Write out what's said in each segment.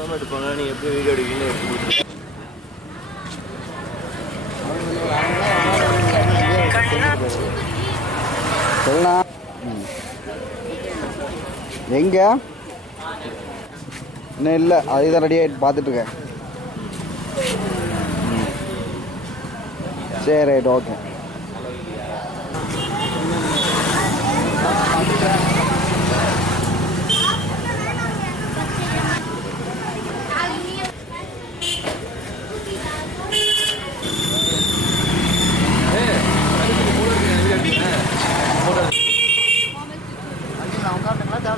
தான் எடுப்பாங்க. நீங்கள் எப்படி வீடியோ எடுக்கீங்கன்னு எடுத்து கொடுத்துருங்க எங்க? இன்னும் இல்லை. அதுதான் ரெடி ஆகிட்டு பார்த்துட்ருக்கேன் சரி ரைட் ஓகே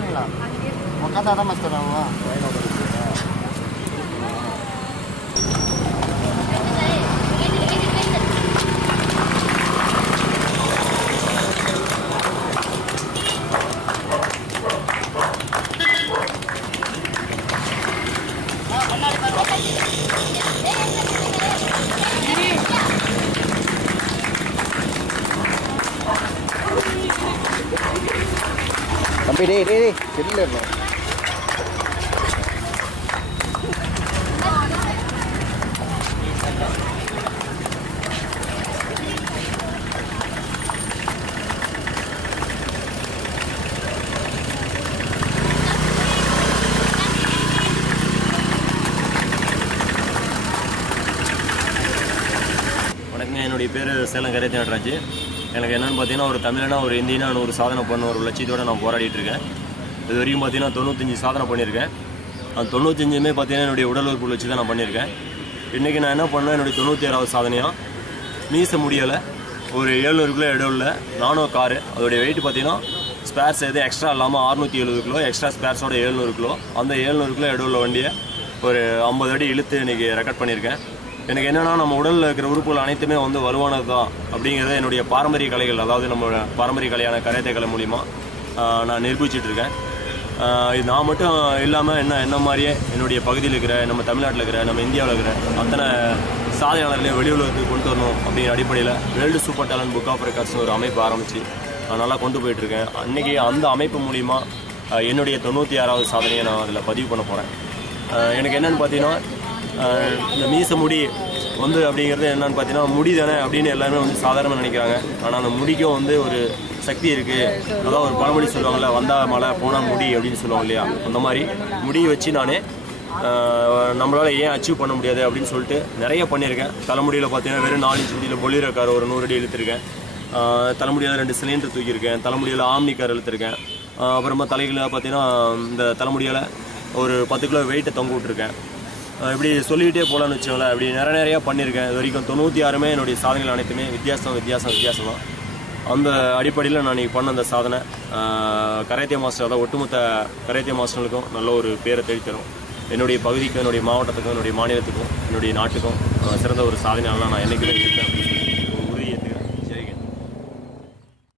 ಇಲ್ಲ ಮುಖದಾದ ಮಾಡ್ತಾರೆ ಅವ Thank you. தம்பி டேய் டேய் டேய் செல்லில் என்னுடைய பேர் சேலம் கரைத்தி நடராஜ் எனக்கு என்னென்னு பார்த்தீங்கன்னா ஒரு தமிழனா ஒரு இந்தியனா ஒரு சாதனை பண்ண ஒரு லட்சியத்தோடு நான் போராடிட்டு இருக்கேன். இது வரைக்கும் பார்த்தீங்கன்னா தொண்ணூத்தஞ்சு சாதனை பண்ணியிருக்கேன். அந்த தொண்ணூத்தஞ்சுமே பார்த்தீங்கன்னா என்னுடைய உடல் உறுப்பு வச்சு தான் நான் பண்ணியிருக்கேன். இன்றைக்கி நான் என்ன பண்ணேன் என்னுடைய தொண்ணூற்றி ஆறாவது சாதனையாக மீச முடியலை. ஒரு ஏழ்நூறு கிலோ இடவில் நானோ காரு. அதோடைய வெயிட் பார்த்தீங்கன்னா ஸ்பேர்ஸ் எதுவும் எக்ஸ்ட்ரா இல்லாமல் அறுநூற்றி எழுபது கிலோ எக்ஸ்ட்ரா ஸ்பேர்ஸோட ஏழ்நூறு கிலோ. அந்த ஏழ்நூறு கிலோ இடவுள்ள வண்டியை ஒரு ஐம்பது அடி இழுத்து இன்றைக்கி ரெக்கார்ட் பண்ணியிருக்கேன். எனக்கு என்னென்னா நம்ம உடலில் இருக்கிற உறுப்புகள் அனைத்துமே வந்து வலுவானது தான் அப்படிங்கிறத என்னுடைய பாரம்பரிய கலைகள் அதாவது நம்மளோட பாரம்பரிய கலையான கரையத்தை கலை மூலிமா நான் நிரூபிச்சிட்டு இருக்கேன். இது நான் மட்டும் இல்லாமல் என்ன என்ன மாதிரியே என்னுடைய பகுதியில் இருக்கிற நம்ம தமிழ்நாட்டில் இருக்கிற நம்ம இந்தியாவில் இருக்கிற அத்தனை சாதனையாளர்களையும் வெளியுலகத்துக்கு கொண்டு வரணும் அப்படிங்கிற அடிப்படையில் world super talent book of ரெக்கார்ட்ஸ்னு ஒரு அமைப்பு ஆரம்பித்து நான் நல்லா கொண்டு போயிட்டுருக்கேன் அன்றைக்கி அந்த அமைப்பு மூலிமா என்னுடைய தொண்ணூற்றி ஆறாவது சாதனையை நான் அதில் பதிவு பண்ண போகிறேன் எனக்கு என்னென்னு பார்த்தீங்கன்னா இந்த மீச முடி வந்து அப்படிங்கிறது என்னன்னு பார்த்தீங்கன்னா முடி தானே அப்படின்னு எல்லாருமே வந்து சாதாரணமாக நினைக்கிறாங்க. ஆனால் அந்த முடிக்கும் வந்து ஒரு சக்தி இருக்குது அதான் ஒரு பழமொழி சொல்லுவாங்கள்ல வந்தால் மழை போனால் முடி அப்படின்னு சொல்லுவாங்க இல்லையா? அந்த மாதிரி முடியை வச்சு நானே நம்மளால் ஏன் அச்சீவ் பண்ண முடியாது அப்படின்னு சொல்லிட்டு நிறைய பண்ணியிருக்கேன். தலைமுடியில் பார்த்தீங்கன்னா வெறும் நாலு இன்ச்சு முடியில் பொலிரக்கார் ஒரு நூறு அடி இழுத்திருக்கேன். தலைமுடியில் ரெண்டு சிலிண்டர் தூக்கியிருக்கேன். தலைமுடியில் ஆம்னிக்கார் இழுத்திருக்கேன். அப்புறமா தலைகளில் பார்த்தீங்கன்னா இந்த தலைமுடியால் ஒரு பத்து கிலோ வெயிட்டை தொங்க விட்டுருக்கேன். இப்படி சொல்லிக்கிட்டே போகலான்னு வச்சுக்கோங்களேன். இப்படி நிறைய நிறையா பண்ணியிருக்கேன். இது வரைக்கும் தொண்ணூற்றி ஆறுமே என்னுடைய சாதனைகள் அனைத்துமே வித்தியாசம் வித்தியாசம் வித்தியாசம் தான். அந்த அடிப்படையில் நான் இன்னைக்கு பண்ண அந்த சாதனை அஹ், மாஸ்டர் அதாவது ஒட்டுமொத்த கராத்தே மாஸ்டர்களுக்கும் நல்ல ஒரு பேரை தேடித்தரும். என்னுடைய பகுதிக்கும் என்னுடைய மாவட்டத்துக்கும் என்னுடைய மாநிலத்துக்கும் என்னுடைய நாட்டுக்கும் சிறந்த ஒரு சாதனையாளர் நான் என்றைக்குமே இருக்கேன் அப்படின்னு சொல்லி